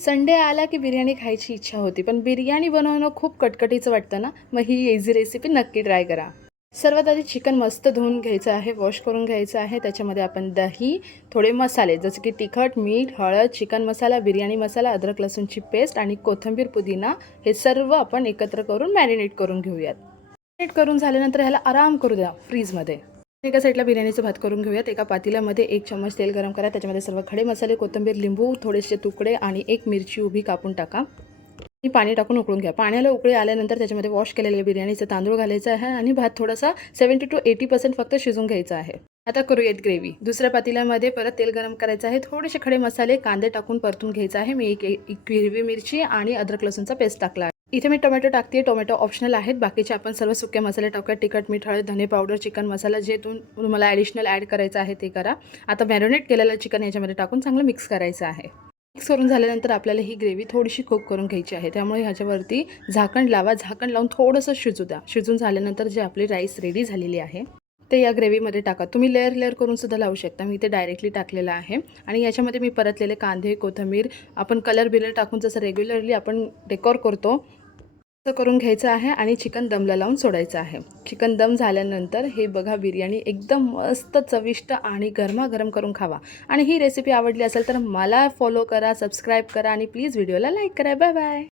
Sunday आला की बिर्याणी खायची इच्छा होती, पण बिर्याणी बनवणं खूप कटकटीचं वाटतं ना, मग ही इझी रेसिपी नक्की ट्राय करा. सर्वात आधी चिकन मस्त धुवून घ्यायचं आहे, वॉश करून घ्यायचं आहे. त्याच्यामध्ये आपण दही, थोडे मसाले जसे की तिखट, मीठ, हळद, चिकन मसाला, बिर्याणी मसाला, अद्रक लसूणची पेस्ट आणि कोथिंबीर, पुदिना हे सर्व आपण एकत्र करून मॅरिनेट करून घेऊयात. मॅरिनेट करून झाल्यानंतर ह्याला आराम करू द्या फ्रीजमध्ये. एका साईडला बिर्याणीचा भात करून घेऊयात. एका पातेल्यामध्ये 1 चम्मच तेल गरम करा. त्याच्यामध्ये सर्व खडे मसाले, कोथिंबीर, लिंबू, थोडेसे तुकडे आणि 1 मिरची उभी कापून टाका. ही पाणी टाकून उकळून घ्या. पाण्याला उकळी आल्यानंतर त्याच्यामध्ये वॉश केलेले बिर्याणीचा तांदूळ घालायचा आहे आणि भात थोडासा 70 to 80% फक्त शिजून घ्यायचा आहे. आता करूयात ग्रेव्ही. दुसऱ्या पातेल्यामध्ये परत तेल गरम करायचं आहे. थोडेसे खडे मसाले, कांदे टाकून परतून घ्यायचा आहे. मी एक हिरवी मिरची आणि अद्रक लसूणचा पेस्ट टाकला आहे. इथे मी टोमॅटो टाकते. टोमॅटो ऑप्शनल आहेत. बाकीचे आपण सर्व सुके मसाले टाकूया. तिखट, मीठ, हळद, धने पावडर, चिकन मसाला जे तुम्हाला ॲडिशनल ॲड करायचं आहे ते करा. आता मॅरिनेट केलेलं चिकन याच्यामध्ये टाकून चांगलं मिक्स करायचं आहे. मिक्स करून झाल्यानंतर आपल्याला ही ग्रेव्ही थोडीशी कुक करून घ्यायची आहे. त्यामुळे ह्याच्यावरती झाकण लावा. झाकण लावून थोडंसं शिजू द्या. शिजून झाल्यानंतर जे आपली राईस रेडी झालेली आहे ते या ग्रेव्हीमध्ये टाका. तुम्ही लेअर करून सुद्धा लावू शकता. मी ते डायरेक्टली टाकलेलं आहे. आणि याच्यामध्ये मी परतलेले कांदे, कोथिंबीर, आपण कलर टाकून जसं रेग्युलरली आपण डेकोर करतो तसं करून घ्यायचं आहे आणि चिकन दमला लावून सोडायचं आहे. चिकन दम झाल्यानंतर हे बघा बिर्याणी एकदम मस्त चविष्ट आणि गरमागरम करून खावा. आणि ही रेसिपी आवडली असेल तर मला फॉलो करा, सबस्क्राईब करा आणि प्लीज व्हिडिओला लाईक करा. Bye bye.